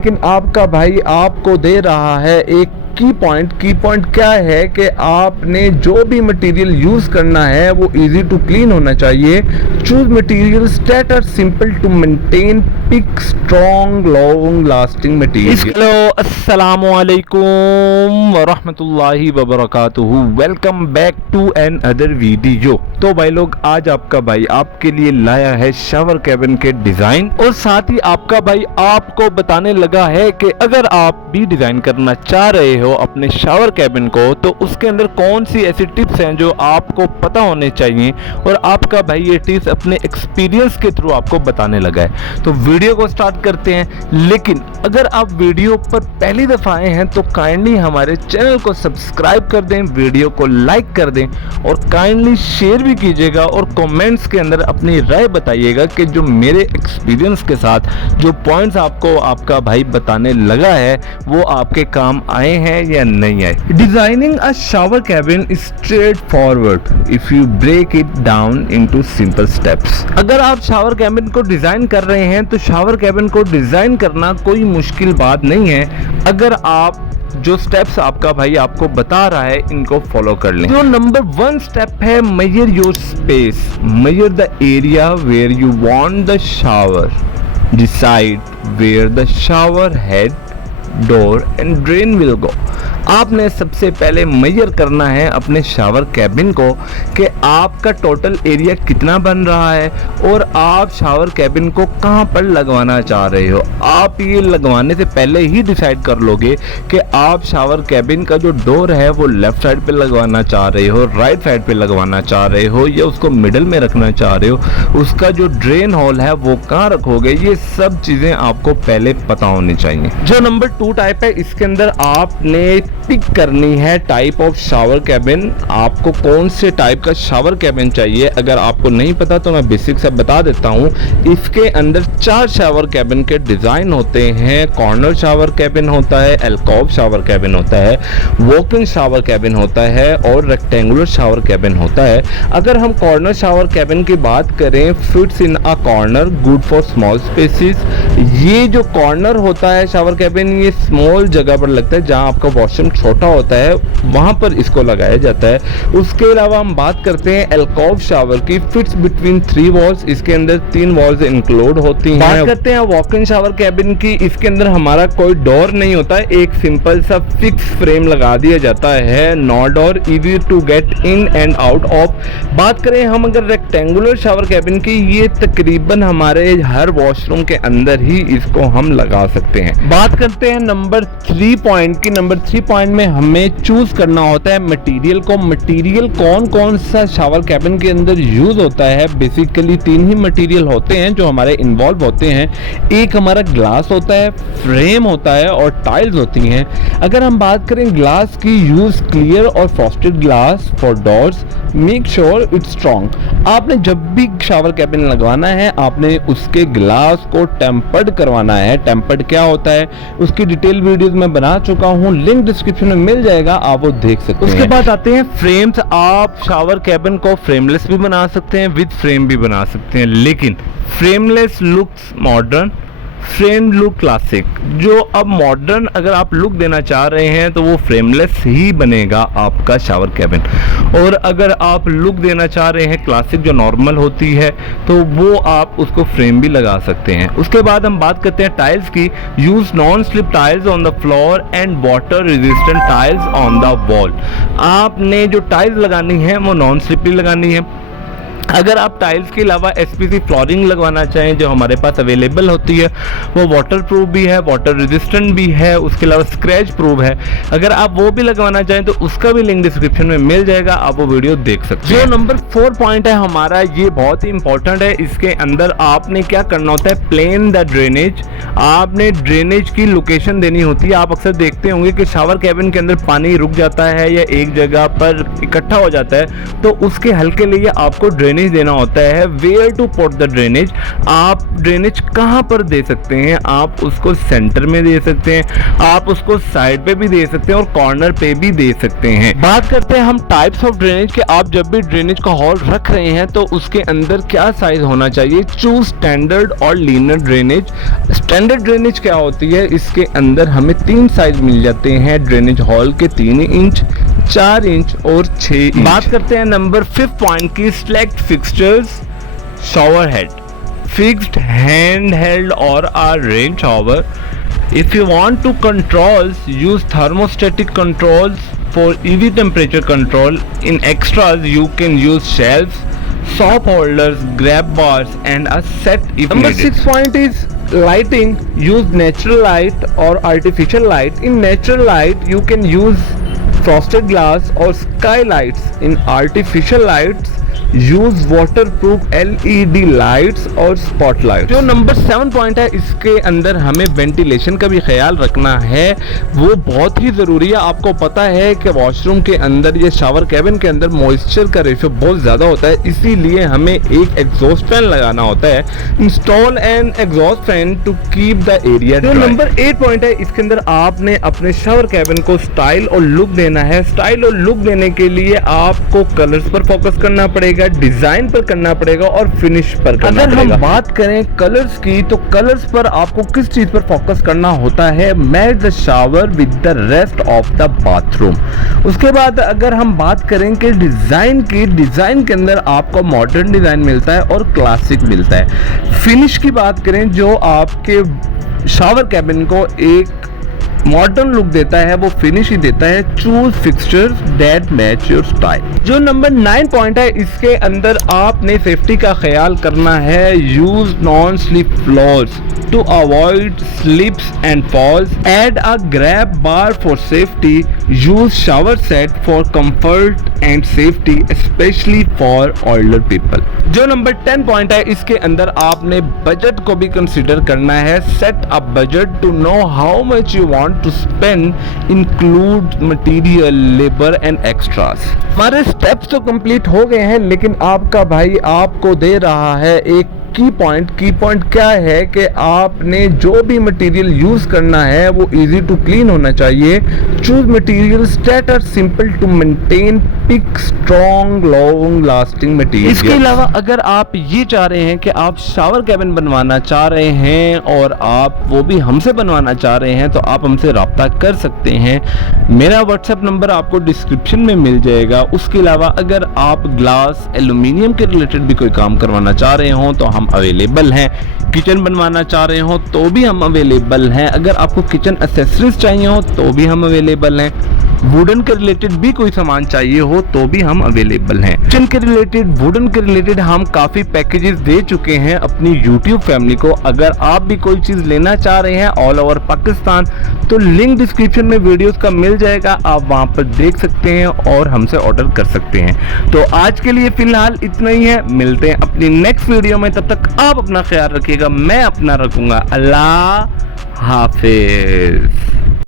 लेकिन आपका भाई आपको दे रहा है एक की पॉइंट क्या है कि आपने जो भी मटेरियल यूज करना है वो इजी टू क्लीन होना चाहिए। Choose materials that are simple to maintain pick strong long lasting material. Hello अस्सलामु अलैकुम व रहमतुल्लाहि व बरकातुहू। Welcome back to another video. तो भाई लोग, आज आपका भाई आपके लिए लाया है शावर कैबिन के डिजाइन, और साथ ही आपका भाई आपको बताने लगा है कि अगर आप भी डिजाइन करना चाह रहे हो अपने शावर कैबिन को, तो उसके अंदर कौन सी ऐसी टिप्स हैं जो आपको पता होने चाहिए, और आपका भाई ये टिप्स अपने एक्सपीरियंस के थ्रू आपको बताने लगा है। तो वीडियो को स्टार्ट करते हैं। लेकिन अगर आप वीडियो पर पहली दफा आए हैं तो काइंडली हमारे चैनल को सब्सक्राइब कर दें, वीडियो को लाइक कर दें और काइंडली शेयर भी कीजिएगा, और कमेंट्स के अंदर अपनी राय बताइएगा कि जो मेरे एक्सपीरियंस के साथ जो पॉइंट्स आपको आपका भाई बताने लगा है वो आपके काम आए हैं या नहीं आए। Designing a shower cabin is straightforward if you break it down into simple steps. अगर आप शावर कैबिन को डिजाइन कर रहे हैं तो शावर कैबिन को डिजाइन करना कोई मुश्किल बात नहीं है, अगर आप जो स्टेप्स आपका भाई आपको बता रहा है इनको फॉलो कर लें। जो नंबर 1 स्टेप है, measure your space, measure the area where you want the shower, decide where the shower head, door and drain will go. आपने सबसे पहले मेजर करना है अपने शावर कैबिन को कि आपका टोटल एरिया कितना बन रहा है और आप शावर कैबिन को कहां पर लगवाना चाह रहे हो। आप ये लगवाने से पहले ही डिसाइड कर लोगे कि आप शावर कैबिन का जो डोर है वो लेफ्ट साइड पे लगवाना चाह रहे हो, राइट साइड पे लगवाना चाह रहे हो, या उसको मिडिल में रखना चाह रहे हो, उसका जो ड्रेन होल है वो कहाँ रखोगे। ये सब चीजें आपको पहले पता होनी चाहिए। जो नंबर 2 टाइप है, इसके अंदर आपने पिक करनी है टाइप ऑफ शावर कैबिन। आपको कौन से टाइप का शावर कैबिन चाहिए, अगर आपको नहीं पता तो मैं बेसिक से बता देता हूँ। इसके अंदर 4 शावर कैबिन के डिजाइन होते हैं। कॉर्नर शावर कैबिन होता है, एल्कोव शावर कैबिन होता है, वॉक इन शावर कैबिन होता है और रेक्टेंगुलर शावर कैबिन होता है। अगर हम कॉर्नर शावर कैबिन की बात करें, fits in a corner, good for small spaces. ये जो कॉर्नर होता है शावर कैबिन, ये स्मॉल जगह पर लगता है, जहां आपका वॉशरूम छोटा होता है वहां पर इसको लगाया जाता है। उसके अलावा हम बात करते हैं एल्कोव शावर की, फिट्स बिटवीन 3 वॉल्स, इसके अंदर 3 वॉल्स इंक्लूड होती हैं। बात करते हैं वॉक इन शावर कैबिन की, इसके अंदर हमारा कोई डोर नहीं होता है, एक सिंपल सा फिक्स फ्रेम लगा दिया जाता है, no door, easy to get in and out of. बात करें हम अगर रेक्टेंगुलर शावर कैबिन की, ये तकरीबन हमारे हर वॉशरूम के अंदर ही इसको हम लगा सकते हैं। बात करते हैं नंबर 3 पॉइंट की। नंबर 3 पॉइंट में हमें चूज करना होता है मटेरियल को। मटेरियल कौन कौन सा शावर कैबिन के अंदर यूज होता है। बेसिकली 3 ही मटेरियल होते हैं जो हमारे इन्वॉल्व होते हैं। एक हमारा ग्लास होता है, फ्रेम होता है और टाइल्स होती हैं। अगर हम बात करें ग्लास की, यूज क्लियर और frosted glass for doors, make sure it's strong. आपने जब भी शावर कैबिन लगवाना है आपने उसके ग्लास को टेम्पर्ड करवाना है। टेम्पर्ड क्या होता है उसकी डिटेल वीडियोस में बना चुका हूँ, लिंक डिस्क्रिप्शन में मिल जाएगा, आप वो देख सकते हैं। उसके बाद आते हैं फ्रेम्स। आप शावर कैबिन को फ्रेमलेस भी बना सकते हैं, विद फ्रेम भी बना सकते हैं, लेकिन frameless looks modern, frame look classic. जो अब मॉडर्न अगर आप लुक देना चाह रहे हैं तो वो फ्रेमलेस ही बनेगा आपका शावर कैबिन, और अगर आप लुक देना चाह रहे हैं क्लासिक जो नॉर्मल होती है तो वो आप उसको फ्रेम भी लगा सकते हैं। उसके बाद हम बात करते हैं टाइल्स की। Use non slip tiles on the floor and water resistant tiles on the wall. आपने जो टाइल्स लगानी है वो नॉन स्लिपरी लगानी है। अगर आप टाइल्स के अलावा एसपीसी फ्लोरिंग लगवाना चाहें जो हमारे पास अवेलेबल होती है, वो वाटर प्रूफ भी है, वाटर रेजिस्टेंट भी है, उसके अलावा स्क्रैच प्रूफ है। अगर आप वो भी लगवाना चाहें तो उसका भी लिंक डिस्क्रिप्शन में मिल जाएगा, आप वो वीडियो देख सकते हैं। जो नंबर 4 पॉइंट है हमारा, ये बहुत ही इंपॉर्टेंट है। इसके अंदर आपने क्या करना होता है, प्लेन द ड्रेनेज। आपने ड्रेनेज की लोकेशन देनी होती है। आप अक्सर देखते होंगे कि शावर कैबिन के अंदर पानी रुक जाता है या एक जगह पर इकट्ठा हो जाता है, तो उसके हल के लिए आपको ड्रेनेज ड्रेनेज देना होता है, where to put the drainage, आप ड्रेनेज कहाँ पर दे सकते हैं, आप उसको सेंटर में दे सकते हैं, आप उसको साइड पे भी दे सकते हैं और कॉर्नर पे भी दे सकते हैं। बात करते हैं हम टाइप्स ऑफ ड्रेनेज के, आप जब भी ड्रेनेज का हॉल रख रहे हैं तो उसके अंदर क्या साइज होना चाहिए। चूज स्टैंडर्ड और लीनर ड्रेनेज। स्टैंडर्ड ड्रेनेज क्या होती है, इसके अंदर हमें 3 साइज मिल जाते हैं ड्रेनेज हॉल के, 3 इंच, 4 इंच और 6 इंच। बात करते हैं नंबर 5 पॉइंट की, select fixtures, shower head, fixed, handheld or a range shower. If you want to controls, use thermostatic controls for easy temperature control. In extras, you can use shelves, soap holders, grab bars, and a set if Number needed. 6 point is lighting. Use natural light or artificial light. In natural light, you can use frosted glass or skylights. In artificial lights, use waterproof LED lights और spotlight. जो number 7 point है, इसके अंदर हमें ventilation का भी ख्याल रखना है, वो बहुत ही ज़रूरी है। आपको पता है कि वॉशरूम के अंदर, ये शावर कैबिन के अंदर मॉइस्चर का रेशो बहुत ज़्यादा होता है, इसीलिए हमें एक एग्जॉस्ट फैन लगाना होता है। Install an exhaust fan to keep the area. जो नंबर 8 पॉइंट है, इसके अंदर आपने अपने शावर कैबिन को स्टाइल और लुक देना है। स्टाइल और लुक देने के लिए आपको कलर्स पर फोकस करना पड़ेगा, डिजाइन पर करना पड़ेगा और फिनिश पर करना पड़ेगा। अगर हम बात करें कलर्स की, तो कलर्स पर आपको किस चीज पर फोकस करना होता है, match the shower with the rest of the bathroom. उसके बाद अगर हम बात करें कि डिजाइन की, डिजाइन के अंदर आपको मॉडर्न डिजाइन मिलता है और क्लासिक मिलता है। फिनिश की बात करें, जो आपके शावर कैबिन को एक मॉडर्न लुक देता है, वो फिनिश ही देता है। Choose fixtures that match your style. जो नंबर 9 पॉइंट है, इसके अंदर आपने सेफ्टी का ख्याल करना है। Use non slip floors to avoid slips and falls. Add a grab bar for safety. Use shower set for comfort and safety, specially for older people. जो नंबर 10 पॉइंट है, इसके अंदर आपने बजट को भी कंसीडर करना है। Set a budget to know how much you want to spend, include material, labor and extras। हमारे स्टेप्स तो कंप्लीट हो गए हैं, लेकिन आपका भाई आपको दे रहा है एक की पॉइंट क्या है कि आपने जो भी मटेरियल यूज करना है वो इजी टू क्लीन होना चाहिए। Choose materials that are simple to maintain, pick strong long lasting material. इसके अलावा अगर आप ये चाह रहे हैं कि आप शावर कैबिन बनवाना चाह रहे हैं और आप वो भी हमसे बनवाना चाह रहे हैं, तो आप हमसे रब्ता कर सकते हैं। मेरा व्हाट्सएप नंबर आपको डिस्क्रिप्शन में मिल जाएगा। उसके अलावा अगर आप ग्लास, एल्यूमिनियम के रिलेटेड भी कोई काम करवाना चाह रहे हो तो हम अवेलेबल हैं। किचन बनवाना चाह रहे हो तो भी हम अवेलेबल हैं। अगर आपको किचन एक्सेसरीज चाहिए हो तो भी हम अवेलेबल हैं। वुडन के रिलेटेड भी कोई सामान चाहिए हो तो भी हम अवेलेबल हैं। किचन के रिलेटेड, वुडन के रिलेटेड हम काफ़ी पैकेजेस दे चुके हैं अपनी यूट्यूब फैमिली को। अगर आप भी कोई चीज़ लेना चाह रहे हैं ऑल ओवर पाकिस्तान, तो लिंक डिस्क्रिप्शन में वीडियोस का मिल जाएगा, आप वहां पर देख सकते हैं और हमसे ऑर्डर कर सकते हैं। तो आज के लिए फिलहाल इतना ही है, मिलते हैं अपनी नेक्स्ट वीडियो में। तब तक आप अपना ख्याल रखिएगा, मैं अपना रखूंगा। अल्लाह हाफिज।